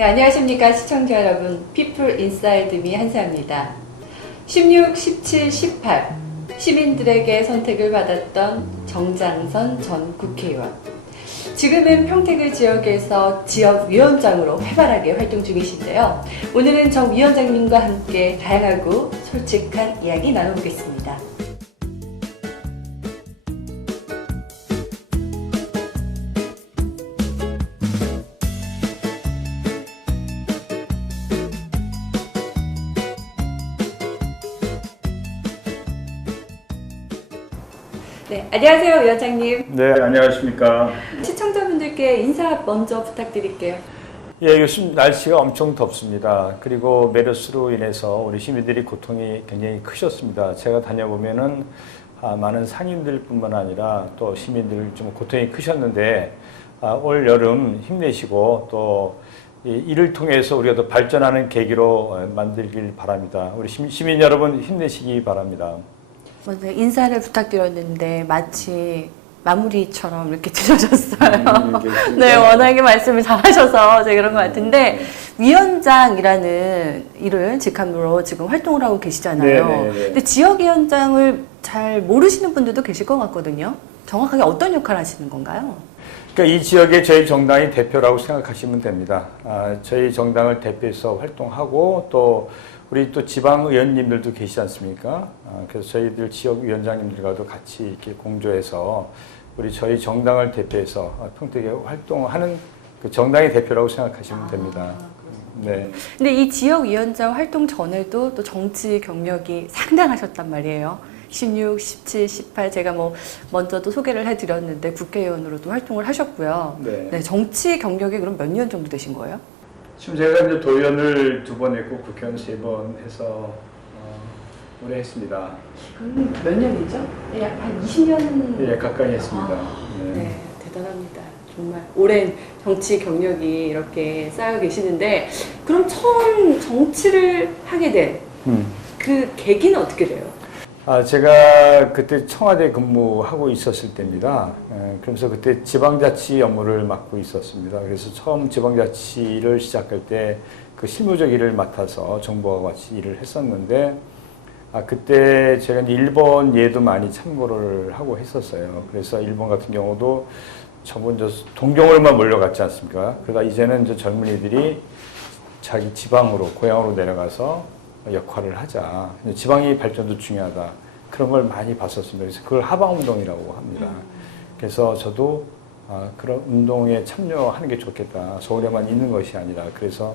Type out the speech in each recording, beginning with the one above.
네, 안녕하십니까 시청자 여러분. 피플 인사이드 미 한사입니다. 16, 17, 18 시민들에게 선택을 받았던 정장선 전 국회의원. 지금은 평택을 지역에서 지역위원장으로 활발하게 활동 중이신데요. 오늘은 정 위원장님과 함께 다양하고 솔직한 이야기 나눠보겠습니다. 네, 안녕하세요 위원장님. 네, 안녕하십니까. 시청자분들께 인사 먼저 부탁드릴게요. 예, 요즘 날씨가 엄청 덥습니다. 그리고 메르스로 인해서 우리 시민들이 고통이 굉장히 크셨습니다. 제가 다녀보면은 많은 상인들뿐만 아니라 또 시민들 좀 고통이 크셨는데 올 여름 힘내시고 또 이를 통해서 우리가 더 발전하는 계기로 만들길 바랍니다. 우리 시민 여러분 힘내시기 바랍니다. 먼저 인사를 부탁드렸는데 마치 마무리처럼 이렇게 들려졌어요. 네, 워낙에 말씀을 잘하셔서 제가 그런 것 같은데 위원장이라는 일을 직함으로 지금 활동을 하고 계시잖아요. 네네네. 근데 지역위원장을 잘 모르시는 분들도 계실 것 같거든요. 정확하게 어떤 역할을 하시는 건가요? 그러니까 이 지역의 저희 정당이 대표라고 생각하시면 됩니다. 저희 정당을 대표해서 활동하고 또 우리 또 지방 의원님들도 계시지 않습니까? 그래서 저희들 지역 위원장님들과도 같이 이렇게 공조해서 우리 저희 정당을 대표해서 평택에 활동하는 그 정당의 대표라고 생각하시면 됩니다. 네. 근데 이 지역 위원장 활동 전에도 또 정치 경력이 상당하셨단 말이에요. 16, 17, 18 제가 먼저도 소개를 해드렸는데 국회의원으로도 활동을 하셨고요. 네. 네, 정치 경력이 그럼 몇 년 정도 되신 거예요? 지금 제가 이제 도의원을 2번 했고 국회의원 3번 해서 오래 했습니다. 몇 년이죠? 예, 한 20년. 예, 가까이 했습니다. 네, 대단합니다. 정말 오랜 정치 경력이 이렇게 쌓여 계시는데 그럼 처음 정치를 하게 된 그 계기는 어떻게 돼요? 제가 그때 청와대 근무하고 있었을 때입니다. 그러면서 그때 지방자치 업무를 맡고 있었습니다. 그래서 처음 지방자치를 시작할 때 그 실무적 일을 맡아서 정부와 같이 일을 했었는데 그때 제가 일본 예도 많이 참고를 하고 했었어요. 그래서 일본 같은 경우도 전부 동경으로만 몰려갔지 않습니까? 그러다 이제는 이제 젊은이들이 자기 지방으로 고향으로 내려가서 역할을 하자. 지방의 발전도 중요하다. 그런 걸 많이 봤었습니다. 그래서 그걸 하방운동이라고 합니다. 그래서 저도 그런 운동에 참여하는 게 좋겠다. 서울에만 있는 것이 아니라. 그래서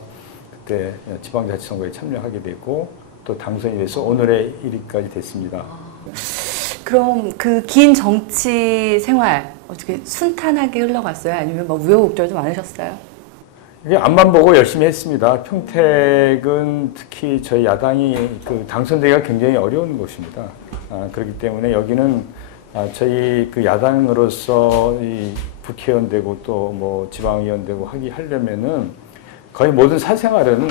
그때 지방자치선거에 참여하게 됐고 또 당선이 돼서 오늘의 일위까지 됐습니다. 그럼 그 긴 정치 생활 어떻게 순탄하게 흘러갔어요? 아니면 우여곡절도 많으셨어요? 이게 앞만 보고 열심히 했습니다. 평택은 특히 저희 야당이 그 당선되기가 굉장히 어려운 곳입니다. 그렇기 때문에 여기는 저희 그 야당으로서 이 국회의원 되고 또 지방의원 되고 하려면은 거의 모든 사생활은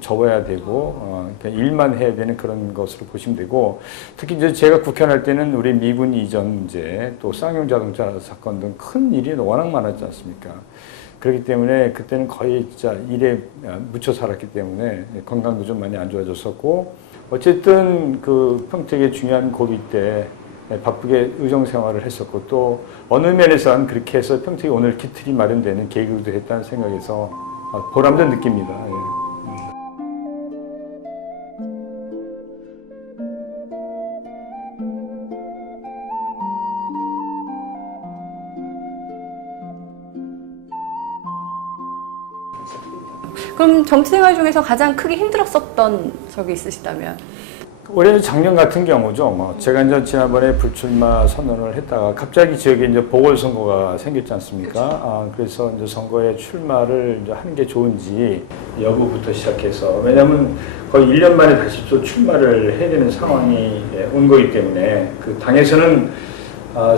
접어야 되고 그러니까 일만 해야 되는 그런 것으로 보시면 되고 특히 이제 제가 국회의원 할 때는 우리 미군 이전 문제 또 쌍용 자동차 사건 등 큰 일이 워낙 많았지 않습니까? 그렇기 때문에 그때는 거의 진짜 일에 묻혀 살았기 때문에 건강도 좀 많이 안 좋아졌었고 어쨌든 그 평택의 중요한 고비 때 바쁘게 의정 생활을 했었고 또 어느 면에서는 그렇게 해서 평택이 오늘 기틀이 마련되는 계기도 했다는 생각에서 보람도 느낍니다. 예. 그럼 정치생활 중에서 가장 크게 힘들었었던 적이 있으시다면? 올해 작년 같은 경우죠. 제가 이제 지난번에 불출마 선언을 했다가 갑자기 지역에 이제 보궐선거가 생겼지 않습니까? 그래서 이제 선거에 출마를 이제 하는 게 좋은지 여부부터 시작해서 왜냐하면 거의 1년 만에 다시 또 출마를 해야 되는 상황이 온 거기 때문에 그 당에서는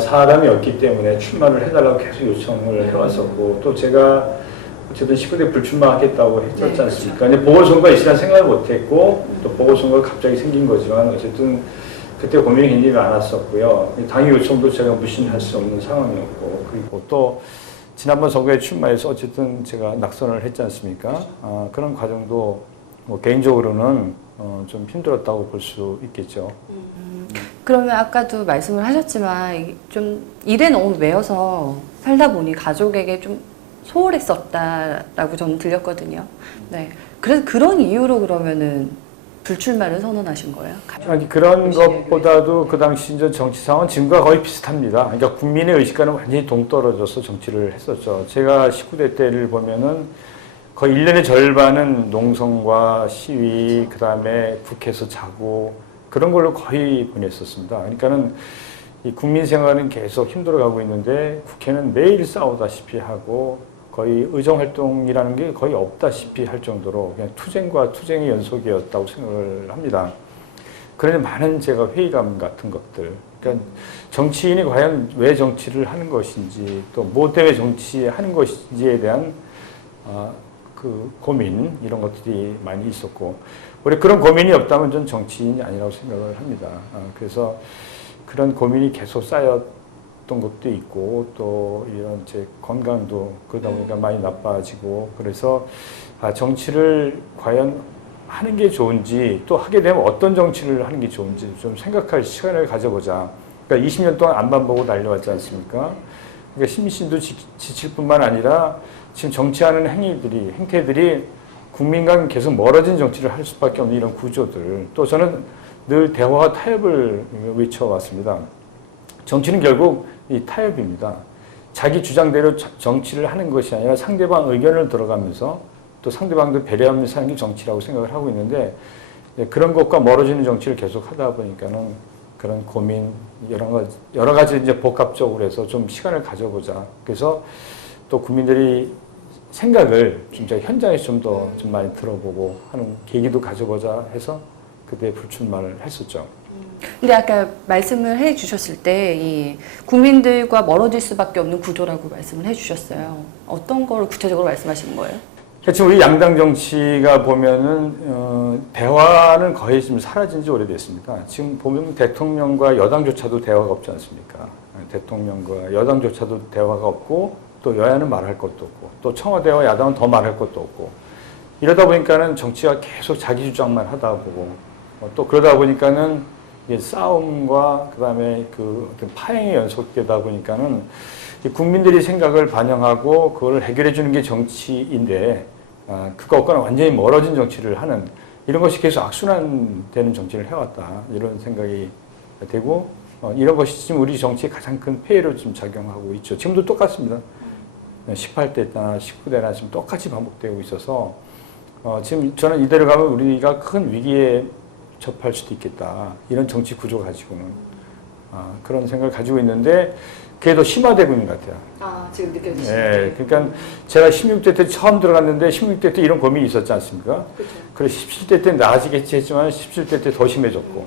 사람이 없기 때문에 출마를 해달라고 계속 요청을 해왔었고 또 제가 어쨌든 19대 불출마하겠다고 했었지 않습니까? 이제 보궐선거가 있으란 생각을 못했고 또 보궐선거가 갑자기 생긴 거지만 어쨌든 그때 고민이 굉장히 많았었고요. 당의 요청도 제가 무신할 수 없는 상황이었고 그리고 또 지난번 선거에 출마해서 어쨌든 제가 낙선을 했지 않습니까? 그런 과정도 뭐 개인적으로는 좀 힘들었다고 볼 수 있겠죠. 그러면 아까도 말씀을 하셨지만 좀 일에 너무 매여서 살다 보니 가족에게 좀 소홀했었다라고 저는 들렸거든요. 네. 그래서 그런 이유로 그러면은 불출마를 선언하신 거예요? 아니, 그런 것보다도 그 당시 이제 정치 상황은 지금과 거의 비슷합니다. 그러니까 국민의 의식과는 완전히 동떨어져서 정치를 했었죠. 제가 19대 때를 보면은 거의 1년의 절반은 농성과 시위, 그 다음에 국회에서 자고 그런 걸로 거의 보냈었습니다. 그러니까는 이 국민 생활은 계속 힘들어가고 있는데 국회는 매일 싸우다시피 하고 거의 의정 활동이라는 게 거의 없다시피 할 정도로 그냥 투쟁과 투쟁의 연속이었다고 생각을 합니다. 그러니 많은 제가 회의감 같은 것들, 그러니까 정치인이 과연 왜 정치를 하는 것인지 또 뭐 때문에 정치하는 것인지에 대한 그 고민 이런 것들이 많이 있었고 우리 그런 고민이 없다면 전 정치인이 아니라고 생각을 합니다. 그래서 그런 고민이 계속 쌓였던 것도 있고 또 이런 제 건강도 그러다 보니까 많이 나빠지고 그래서 정치를 과연 하는 게 좋은지 또 하게 되면 어떤 정치를 하는 게 좋은지 좀 생각할 시간을 가져보자. 그러니까 20년 동안 안만 보고 달려왔지 않습니까? 그러니까 심신도 지칠 뿐만 아니라 지금 정치하는 행태들이 국민과 계속 멀어진 정치를 할 수밖에 없는 이런 구조들. 또 저는 늘 대화와 타협을 외쳐왔습니다. 정치는 결국 이 타협입니다. 자기 주장대로 정치를 하는 것이 아니라 상대방 의견을 들어가면서 또 상대방도 배려하면서 하는 게 정치라고 생각을 하고 있는데 그런 것과 멀어지는 정치를 계속 하다 보니까는 그런 고민 여러 가지 이제 복합적으로 해서 좀 시간을 가져보자. 그래서 또 국민들이 생각을 진짜 현장에서 좀 많이 들어보고 하는 계기도 가져보자 해서 그때 불출마를 했었죠. 근데 아까 말씀을 해 주셨을 때 이 국민들과 멀어질 수밖에 없는 구조라고 말씀을 해 주셨어요. 어떤 걸 구체적으로 말씀하시는 거예요? 지금 우리 양당 정치가 보면은 대화는 거의 지금 사라진 지 오래됐습니다. 지금 보면 대통령과 여당조차도 대화가 없지 않습니까? 대통령과 여당조차도 대화가 없고 또 여야는 말할 것도 없고 또 청와대와 야당은 더 말할 것도 없고 이러다 보니까는 정치가 계속 자기 주장만 하다 보고 또 그러다 보니까는 싸움과 그다음에 그 어떤 파행이 연속되다 보니까는 국민들이 생각을 반영하고 그걸 해결해 주는 게 정치인데 그것과는 완전히 멀어진 정치를 하는 이런 것이 계속 악순환되는 정치를 해왔다 이런 생각이 되고 이런 것이 지금 우리 정치의 가장 큰 폐해로 지금 작용하고 있죠. 지금도 똑같습니다. 18대나 19대나 지금 똑같이 반복되고 있어서 지금 저는 이대로 가면 우리가 큰 위기에 접할 수도 있겠다. 이런 정치 구조 가지고는 그런 생각을 가지고 있는데 그게 더 심화되고 있는 것 같아요. 지금 느껴지시죠? 네, 그러니까 제가 16대 때 처음 들어갔는데 16대 때 이런 고민이 있었지 않습니까? 그렇죠. 그래서 17대 때 나아지겠지 했지만 17대 때 더 심해졌고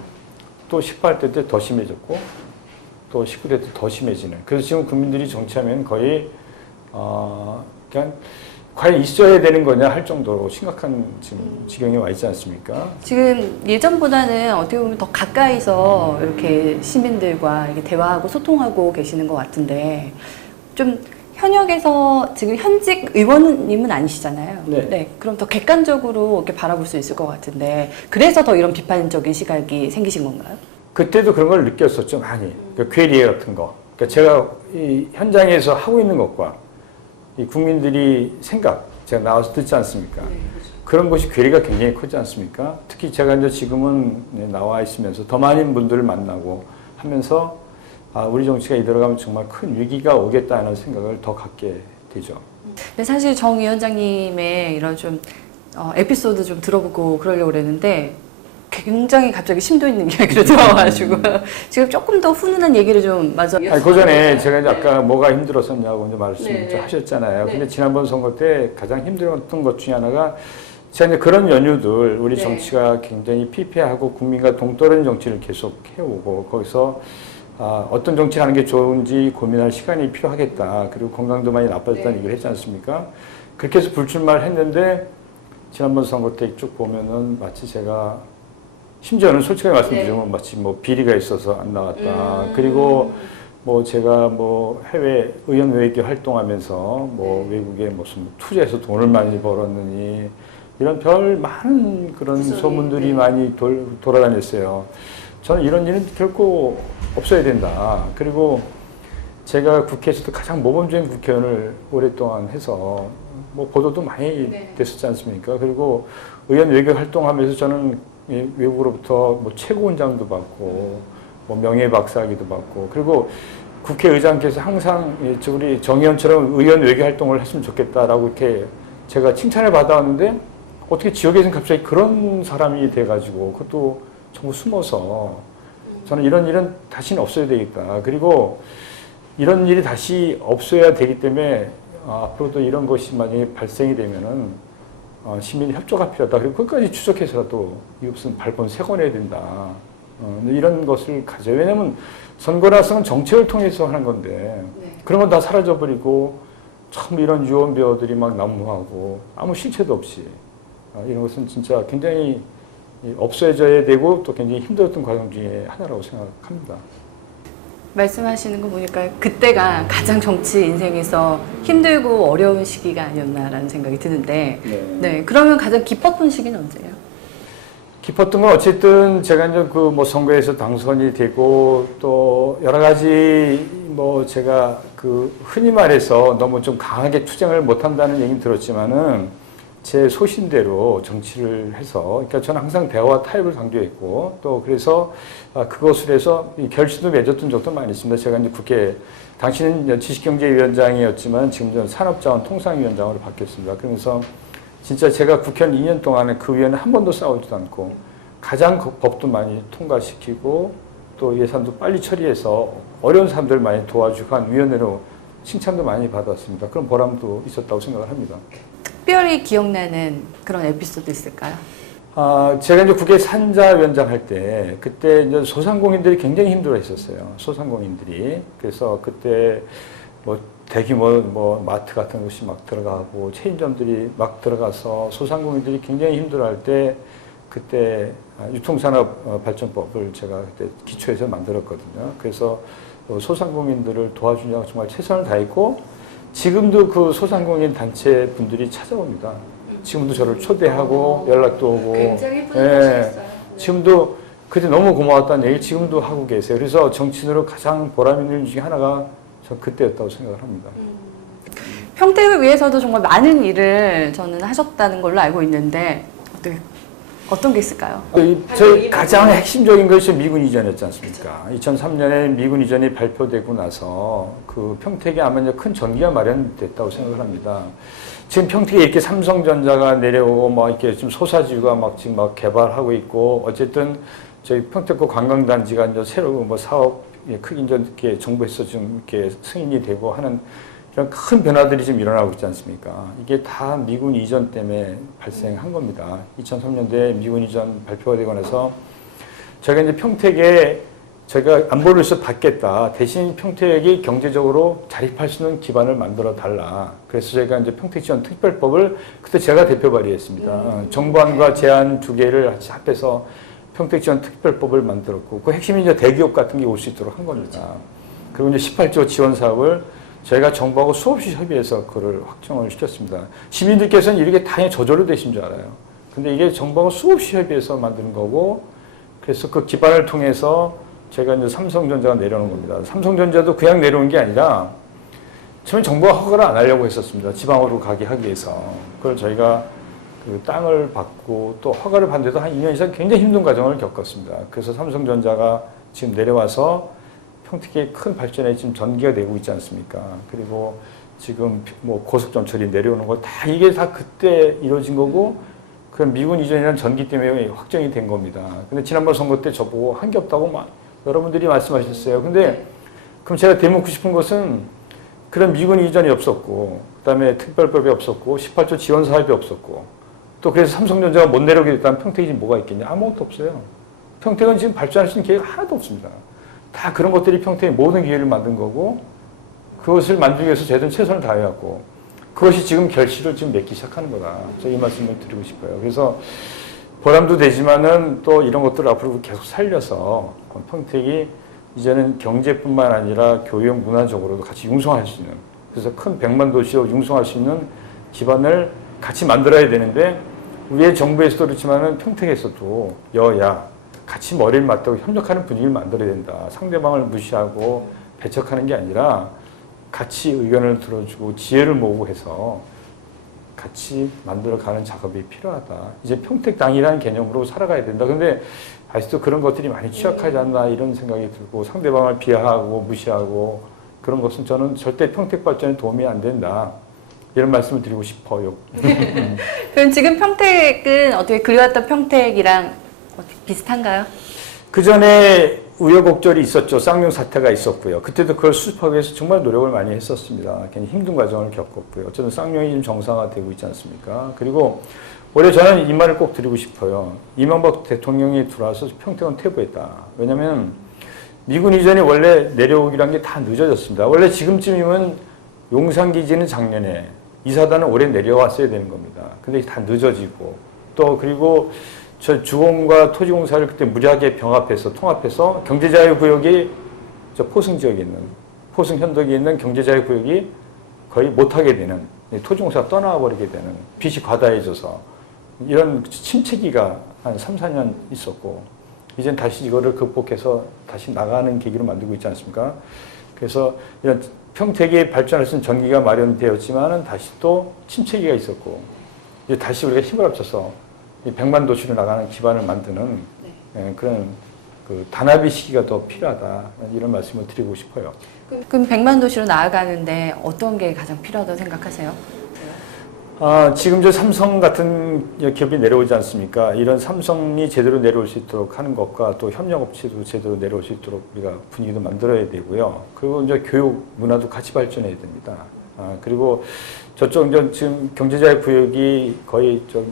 또 18대 때 더 심해졌고 또 19대 때 더 심해지는. 그래서 지금 국민들이 정치하면 거의 그냥 과연 있어야 되는 거냐 할 정도로 심각한 지금 지경에 와 있지 않습니까? 지금 예전보다는 어떻게 보면 더 가까이서 이렇게 시민들과 이렇게 대화하고 소통하고 계시는 것 같은데 좀 현역에서 지금 현직 의원님은 아니시잖아요. 네. 그럼 더 객관적으로 이렇게 바라볼 수 있을 것 같은데 그래서 더 이런 비판적인 시각이 생기신 건가요? 그때도 그런 걸 느꼈었죠, 많이. 그 괴리애 같은 거. 그러니까 제가 이 현장에서 하고 있는 것과 이 국민들이 생각, 제가 나와서 듣지 않습니까? 그런 것이 괴리가 굉장히 크지 않습니까? 특히 제가 이제 지금은 나와 있으면서 더 많은 분들을 만나고 하면서 우리 정치가 이대로 가면 정말 큰 위기가 오겠다는 생각을 더 갖게 되죠. 근데 사실 정 위원장님의 이런 좀 에피소드 좀 들어보고 그러려고 그랬는데 굉장히 갑자기 심도 있는 이야기로 들어와가지고 지금 조금 더 훈훈한 얘기를 좀 마저. 그 전에 제가 이제 아까 뭐가 힘들었었냐고 이제 말씀 하셨잖아요. 근데 지난번 선거 때 가장 힘들었던 것 중에 하나가 제가 이제 그런 연유들 우리 정치가 굉장히 피폐하고 국민과 동떨어진 정치를 계속 해오고 거기서 어떤 정치를 하는 게 좋은지 고민할 시간이 필요하겠다. 그리고 건강도 많이 나빠졌다는 얘기를 했지 않습니까? 그렇게 해서 불출마를 했는데 지난번 선거 때 쭉 보면은 마치 제가 심지어는 솔직하게 말씀드리면 마치 뭐 비리가 있어서 안 나왔다. 그리고 뭐 제가 뭐 해외 의원 외교 활동하면서 뭐 외국에 무슨 투자해서 돈을 많이 벌었느니 이런 별 많은 그런 소문들이 많이 돌아다녔어요. 저는 이런 일은 결코 없어야 된다. 그리고 제가 국회에서도 가장 모범적인 국회의원을 오랫동안 해서 뭐 보도도 많이 됐었지 않습니까? 그리고 의원 외교 활동하면서 저는 외국으로부터 뭐 최고원장도 받고 뭐 명예박사학위도 받고 그리고 국회의장께서 항상 우리 정의원처럼 의원 외교 활동을 했으면 좋겠다라고 이렇게 제가 칭찬을 받아왔는데 어떻게 지역에서는 갑자기 그런 사람이 돼가지고 그것도 전부 숨어서 저는 이런 일은 다시는 없어야 되겠다. 그리고 이런 일이 다시 없어야 되기 때문에 앞으로도 이런 것이 만약에 발생이 되면은 시민 협조가 필요하다. 그리고 끝까지 추적해서라도 이것은 발본 세권해야 된다. 이런 것을 가져요. 왜냐하면 선거라서는 정책을 통해서 하는 건데 그런 건 다 사라져버리고 참 이런 유언비어들이 막 난무하고 아무 실체도 없이 이런 것은 진짜 굉장히 없어져야 되고 또 굉장히 힘들었던 과정 중에 하나라고 생각합니다. 말씀하시는 거 보니까 그때가 가장 정치 인생에서 힘들고 어려운 시기가 아니었나라는 생각이 드는데, 네, 그러면 가장 기뻤던 시기는 언제예요? 기뻤던 건 어쨌든 제가 이제 그 뭐 선거에서 당선이 되고 또 여러 가지 뭐 제가 그 흔히 말해서 너무 좀 강하게 투쟁을 못 한다는 얘기는 들었지만은 제 소신대로 정치를 해서, 그러니까 저는 항상 대화와 타협을 강조했고, 또 그래서 그것을 해서 결실도 맺었던 적도 많이 있습니다. 제가 이제 국회, 당시는 지식경제위원장이었지만 지금 저는 산업자원통상위원장으로 바뀌었습니다. 그러면서 진짜 제가 국회의원 2년 동안에 그 위원회 한 번도 싸우지도 않고, 가장 법도 많이 통과시키고, 또 예산도 빨리 처리해서 어려운 사람들 많이 도와주고 한 위원회로 칭찬도 많이 받았습니다. 그런 보람도 있었다고 생각을 합니다. 특별히 기억나는 그런 에피소드 있을까요? 제가 이제 국회 산자위원장 할 때, 그때 이제 소상공인들이 굉장히 힘들어 했었어요. 소상공인들이. 그래서 그때 뭐 대규모 뭐 마트 같은 곳이 막 들어가고 체인점들이 막 들어가서 소상공인들이 굉장히 힘들어 할 때, 그때 유통산업발전법을 제가 그때 기초해서 만들었거든요. 그래서 소상공인들을 도와주려고 정말 최선을 다했고, 지금도 그 소상공인 단체 분들이 찾아옵니다. 지금도 저를 초대하고 연락도 오고. 굉장히 뿌듯하시겠어요. 지금도 그때 너무 고마웠다는 얘기 지금도 하고 계세요. 그래서 정치인으로 가장 보람 있는 일 중에 하나가 전 그때였다고 생각을 합니다. 평택을 위해서도 정말 많은 일을 저는 하셨다는 걸로 알고 있는데 어떤 게 있을까요? 저희 가장 핵심적인 것이 미군 이전이었지 않습니까? 2003년에 미군 이전이 발표되고 나서 그 평택에 아마 이제 큰 전기가 마련됐다고 생각을 합니다. 지금 평택에 이렇게 삼성전자가 내려오고 막 이렇게 지금 소사지구가 막 지금 막 개발하고 있고, 어쨌든 저희 평택구 관광단지가 이제 새로 뭐 사업 크게 이제 이렇게 정부에서 좀 이렇게 승인이 되고 하는 이런 큰 변화들이 지금 일어나고 있지 않습니까? 이게 다 미군 이전 때문에 발생한 겁니다. 2003년도에 미군 이전 발표가 되고 나서 저희가 이제 평택에 저희가 안보를 위해서 받겠다. 대신 평택이 경제적으로 자립할 수 있는 기반을 만들어 달라. 그래서 저희가 이제 평택지원 특별법을 그때 제가 대표 발의했습니다. 정부안과 제안 두 개를 같이 합해서 평택지원 특별법을 만들었고, 그 핵심이 이제 대기업 같은 게 올 수 있도록 한 겁니다. 그리고 이제 18조 지원 사업을 저희가 정부하고 수없이 협의해서 그걸 확정을 시켰습니다. 시민들께서는 이렇게 당연히 저절로 되신 줄 알아요. 근데 이게 정부하고 수없이 협의해서 만드는 거고, 그래서 그 기반을 통해서 제가 이제 삼성전자가 내려오는 겁니다. 삼성전자도 그냥 내려온 게 아니라 처음에 정부가 허가를 안 하려고 했었습니다. 지방으로 가게 하기 위해서. 그걸 저희가 그 땅을 받고 또 허가를 받는데도 한 2년 이상 굉장히 힘든 과정을 겪었습니다. 그래서 삼성전자가 지금 내려와서 평택에 큰 발전에 지금 전기가 되고 있지 않습니까? 그리고 지금 뭐 고속전철이 내려오는 거 다 이게 다 그때 이루어진 거고, 그 미군 이전이라는 전기 때문에 확정이 된 겁니다. 근데 지난번 선거 때 저보고 한 게 없다고 막 여러분들이 말씀하셨어요. 근데 그럼 제가 대묻고 싶은 것은 그런 미군 이전이 없었고, 그다음에 특별법이 없었고, 18조 지원 사업이 없었고, 또 그래서 삼성전자가 못 내려오게 됐다면 평택이 지금 뭐가 있겠냐? 아무것도 없어요. 평택은 지금 발전할 수 있는 기회가 하나도 없습니다. 다 그런 것들이 평택의 모든 기회를 만든 거고, 그것을 만들기 위해서 저희들은 최선을 다해왔고, 그것이 지금 결실을 지금 맺기 시작하는 거다. 이 말씀을 드리고 싶어요. 그래서 보람도 되지만은 또 이런 것들을 앞으로 계속 살려서 평택이 이제는 경제뿐만 아니라 교육, 문화적으로도 같이 융성할 수 있는, 그래서 큰 100만 도시로 융성할 수 있는 기반을 같이 만들어야 되는데, 우리의 정부에서도 그렇지만은 평택에서도 여야 같이 머리를 맞대고 협력하는 분위기를 만들어야 된다. 상대방을 무시하고 배척하는 게 아니라 같이 의견을 들어주고 지혜를 모으고 해서 같이 만들어가는 작업이 필요하다. 이제 평택당이라는 개념으로 살아가야 된다. 근데 아직도 그런 것들이 많이 취약하지 않나 이런 생각이 들고, 상대방을 비하하고 무시하고 그런 것은 저는 절대 평택 발전에 도움이 안 된다. 이런 말씀을 드리고 싶어요. 그럼 지금 평택은 어떻게 그리웠던 평택이랑 비슷한가요? 그 전에 우여곡절이 있었죠. 쌍용 사태가 있었고요. 그때도 그걸 수습하기 위해서 정말 노력을 많이 했었습니다. 굉장히 힘든 과정을 겪었고요. 어쨌든 쌍용이 지금 정상화되고 있지 않습니까? 그리고 올해 저는 이 말을 꼭 드리고 싶어요. 이명박 대통령이 들어와서 평택은 퇴보했다. 왜냐하면 미군 이전이 원래 내려오기란 게 다 늦어졌습니다. 원래 지금쯤이면 용산기지는 작년에, 이사단은 올해 내려왔어야 되는 겁니다. 근데 다 늦어지고, 또 그리고 저 주공과 토지공사를 그때 무리하게 병합해서 통합해서 경제자유구역이 저 포승 지역에 있는, 포승 현덕에 있는 경제자유구역이 거의 못하게 되는, 토지공사가 떠나버리게 되는, 빚이 과다해져서 이런 침체기가 한 3, 4년 있었고, 이젠 다시 이거를 극복해서 다시 나가는 계기로 만들고 있지 않습니까? 그래서 이런 평택이 발전할 수 있는 전기가 마련되었지만은 다시 또 침체기가 있었고, 이제 다시 우리가 힘을 합쳐서 100만 도시로 나가는 기반을 만드는 그런 그 단합의 시기가 더 필요하다. 이런 말씀을 드리고 싶어요. 그럼 100만 도시로 나아가는데 어떤 게 가장 필요하다고 생각하세요? 지금 저 삼성 같은 기업이 내려오지 않습니까? 이런 삼성이 제대로 내려올 수 있도록 하는 것과 또 협력업체도 제대로 내려올 수 있도록 우리가 분위기도 만들어야 되고요. 그리고 이제 교육 문화도 같이 발전해야 됩니다. 그리고 저쪽 이제 지금 경제자유 구역이 거의 좀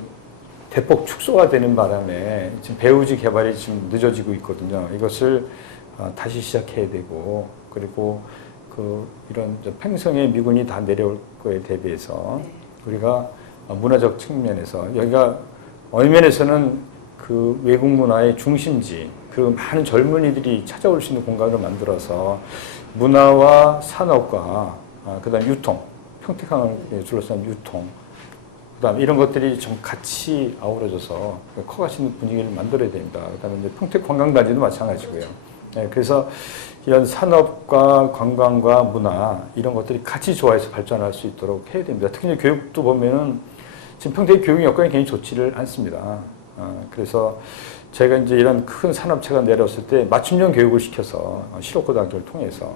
대폭 축소가 되는 바람에 지금 배우지 개발이 지금 늦어지고 있거든요. 이것을 다시 시작해야 되고, 그리고 이런 팽성의 미군이 다 내려올 거에 대비해서 우리가 문화적 측면에서, 여기가 어느 면에서는 그 외국 문화의 중심지, 그 많은 젊은이들이 찾아올 수 있는 공간을 만들어서 문화와 산업과 그다음 유통, 평택항을 둘러싼 유통, 그다음 이런 것들이 좀 같이 아우러져서 커갈 수 있는 분위기를 만들어야 됩니다. 그다음에 이제 평택 관광단지도 마찬가지고요. 네, 그래서 이런 산업과 관광과 문화 이런 것들이 같이 조화해서 발전할 수 있도록 해야 됩니다. 특히 이제 교육도 보면은 지금 평택 교육 여건이 굉장히 좋지를 않습니다. 그래서 제가 이제 이런 큰 산업체가 내려왔을 때 맞춤형 교육을 시켜서 실업고등학교를 통해서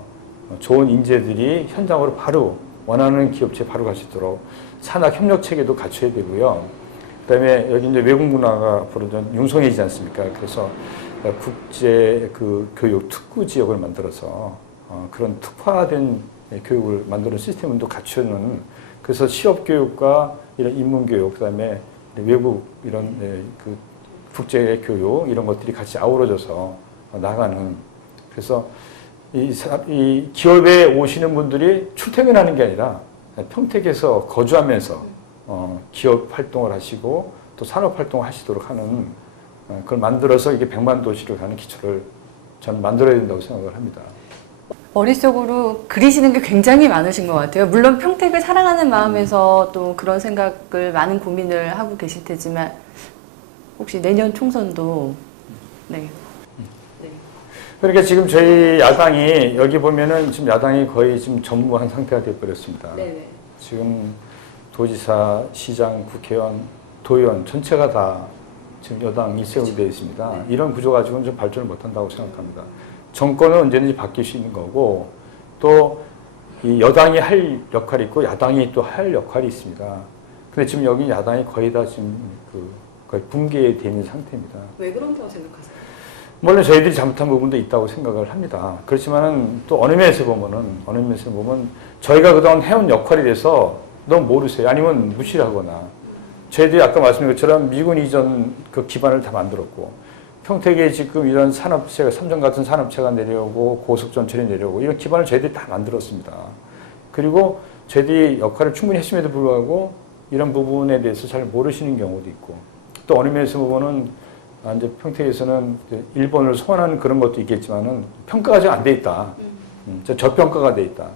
좋은 인재들이 현장으로 바로 원하는 기업체에 바로 갈 수 있도록 산학 협력 체계도 갖춰야 되고요. 그다음에 여기 이제 외국 문화가 앞으로 좀 융성해지지 않습니까? 그래서 국제 그 교육 특구 지역을 만들어서 그런 특화된 교육을 만드는 시스템을 또 갖추는, 그래서 실업 교육과 이런 인문 교육, 그다음에 외국 이런 그 국제 교육 이런 것들이 같이 아우러져서 나가는, 그래서 이 기업에 오시는 분들이 출퇴근하는 게 아니라 평택에서 거주하면서 기업 활동을 하시고 또 산업 활동을 하시도록 하는, 그걸 만들어서 이게 100만 도시로 가는 기초를 저는 만들어야 된다고 생각을 합니다. 머릿속으로 그리시는 게 굉장히 많으신 것 같아요. 물론 평택을 사랑하는 마음에서 또 그런 생각을, 많은 고민을 하고 계실 테지만 혹시 내년 총선도 그러니까 지금 저희 야당이, 여기 보면은 지금 야당이 거의 지금 전무한 상태가 되어버렸습니다. 네네. 지금 도지사, 시장, 국회의원, 도의원 전체가 다 지금 여당이 세우되어 있습니다. 네. 이런 구조 가지고는 좀 발전을 못한다고 생각합니다. 정권은 언제든지 바뀔 수 있는 거고, 또 이 여당이 할 역할이 있고 야당이 또 할 역할이 있습니다. 근데 지금 여기 야당이 거의 다 지금 거의 붕괴되어 있는 상태입니다. 왜 그런다고 생각하세요? 물론 저희들이 잘못한 부분도 있다고 생각을 합니다. 그렇지만은 또 어느 면에서 보면 저희가 그동안 해온 역할에 대해서 너무 모르세요. 아니면 무시를 하거나, 저희들이 아까 말씀드린 것처럼 미군 이전 그 기반을 다 만들었고, 평택에 지금 이런 산업체가, 삼성 같은 산업체가 내려오고 고속전철이 내려오고 이런 기반을 저희들이 다 만들었습니다. 그리고 저희들이 역할을 충분히 했음에도 불구하고 이런 부분에 대해서 잘 모르시는 경우도 있고, 또 어느 면에서 보면은 이제 평택에서는 일본을 소환하는 그런 것도 있겠지만은 평가가 잘 안 돼 있다. 저평가가 돼 있다.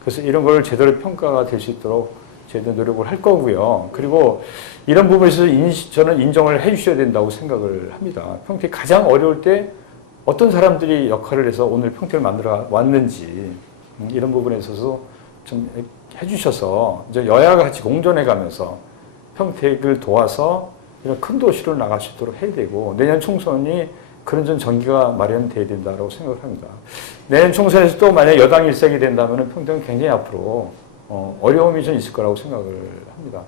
그래서 이런 걸 제대로 평가가 될 수 있도록 제대로 노력을 할 거고요. 그리고 이런 부분에서 저는 인정을 해 주셔야 된다고 생각을 합니다. 평택이 가장 어려울 때 어떤 사람들이 역할을 해서 오늘 평택을 만들어 왔는지 이런 부분에 있어서 좀 해주셔서 이제 여야가 같이 공존해 가면서 평택을 도와서 이런 큰 도시로 나갈 수 있도록 해야 되고 내년 총선이 그런 전 전기가 마련돼야 된다고 생각을 합니다. 내년 총선에서 또 만약 여당이 일색이 된다면 평택은 굉장히 앞으로 어려움이 좀 있을 거라고 생각을 합니다.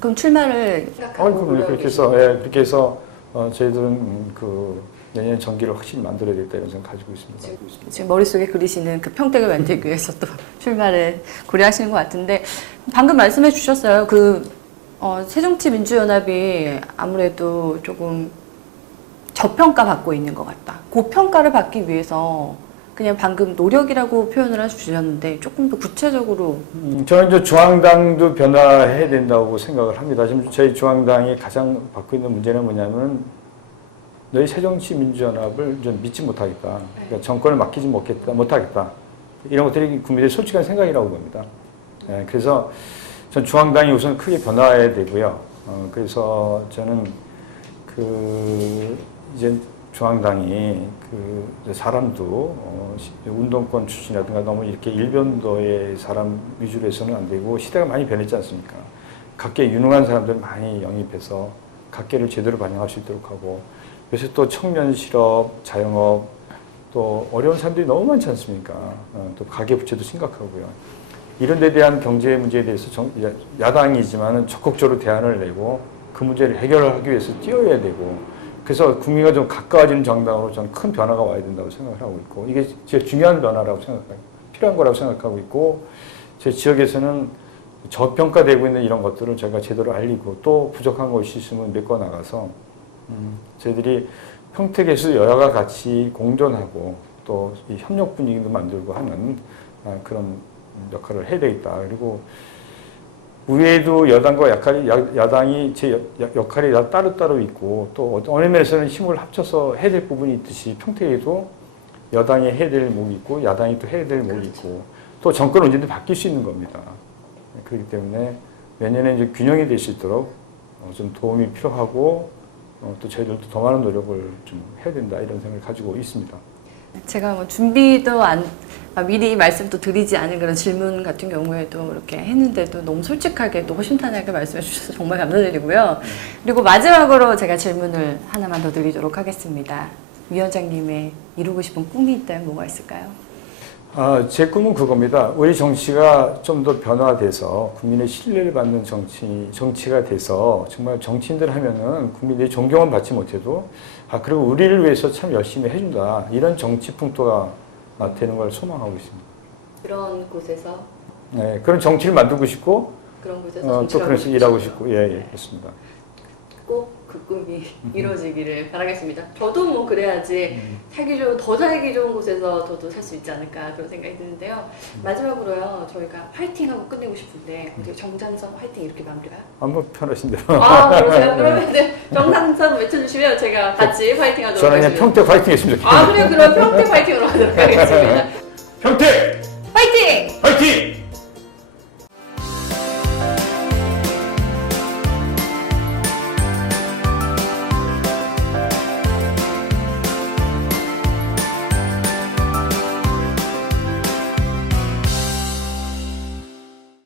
그럼 출마를 그럼 그렇게 해서 저희들은 그 내년 전기를 확실히 만들어야겠다 이런 생각 가지고 있습니다. 지금 머릿속에 그리시는 그 평택을 만들기 위해서 또 출마를 고려하시는 것 같은데 방금 말씀해 주셨어요. 새정치민주연합이 아무래도 조금 저평가받고 있는 것 같다. 고평가를 받기 위해서 그냥 방금 노력이라고 표현을 해주셨는데 조금 더 구체적으로 저는 이제 중앙당도 변화해야 된다고 생각을 합니다. 지금 저희 중앙당이 가장 받고 있는 문제는 뭐냐면 너희 새정치민주연합을 좀 믿지 못하겠다. 그러니까 정권을 맡기지 못하겠다. 이런 것들이 국민들의 솔직한 생각이라고 봅니다. 그래서 전 중앙당이 우선 크게 변화해야 되고요. 그래서 저는 이제 중앙당이 사람도 운동권 출신이라든가 너무 이렇게 일변도의 사람 위주로 해서는 안 되고 시대가 많이 변했지 않습니까? 각계 유능한 사람들 많이 영입해서 각계를 제대로 반영할 수 있도록 하고 그래서 또 청년 실업, 자영업 또 어려운 사람들이 너무 많지 않습니까? 또 가계부채도 심각하고요. 이런 데 대한 경제 문제에 대해서 야당이지만 적극적으로 대안을 내고 그 문제를 해결하기 위해서 뛰어야 되고 그래서 국민과 좀 가까워지는 정당으로 저는 큰 변화가 와야 된다고 생각을 하고 있고 이게 제일 중요한 변화라고 생각하고 필요한 거라고 생각하고 있고 제 지역에서는 저평가되고 있는 이런 것들을 저희가 제대로 알리고 또 부족한 것이 있으면 메꿔 나가서 저희들이 평택에서 여야가 같이 공존하고 또 이 협력 분위기도 만들고 하는 그런 역할을 해야 되겠다. 그리고 우회도 여당과 야당이 제 역할이 따로따로 있고 또 어느 면에서는 힘을 합쳐서 해야 될 부분이 있듯이 평택에도 여당이 해야 될 목이 있고 야당이 또 해야 될 목이 있고 또 정권 언제든 바뀔 수 있는 겁니다. 그렇기 때문에 내년에 이제 균형이 될 수 있도록 좀 도움이 필요하고 또 저희들도 더 많은 노력을 좀 해야 된다 이런 생각을 가지고 있습니다. 제가 뭐 준비도 미리 말씀도 드리지 않은 그런 질문 같은 경우에도 이렇게 했는데도 너무 솔직하게 또 허심탄회하게 말씀해 주셔서 정말 감사드리고요. 그리고 마지막으로 제가 질문을 하나만 더 드리도록 하겠습니다. 위원장님의 이루고 싶은 꿈이 있다면 뭐가 있을까요? 제 꿈은 그겁니다. 우리 정치가 좀 더 변화돼서 국민의 신뢰를 받는 정치가 돼서 정말 정치인들 하면은 국민들이 존경은 받지 못해도 그리고 우리를 위해서 참 열심히 해준다. 이런 정치 풍토가 되는 걸 소망하고 있습니다. 그런 곳에서? 네, 그런 정치를 만들고 싶고 그런 곳에서 또 그래서 일하고 싶고 그렇습니다. 꼭 그 꿈이 이루어지기를 바라겠습니다. 저도 뭐 그래야지 더 살기 좋은 곳에서 저도 살 수 있지 않을까 그런 생각이 드는데요. 마지막으로요. 저희가 화이팅하고 끝내고 싶은데 어떻게 정장선 화이팅 이렇게 마무리가요? 한번 편하신 대로. 그러세요? 그러면 이제 정상선 외쳐주시면 제가 같이 화이팅하도록 저는 하겠습니다. 그냥 평택 화이팅 했으면 좋겠습니다. 그래요? 그럼 평택 화이팅으로 하도록 하겠습니다. 평택! 화이팅! 화이팅!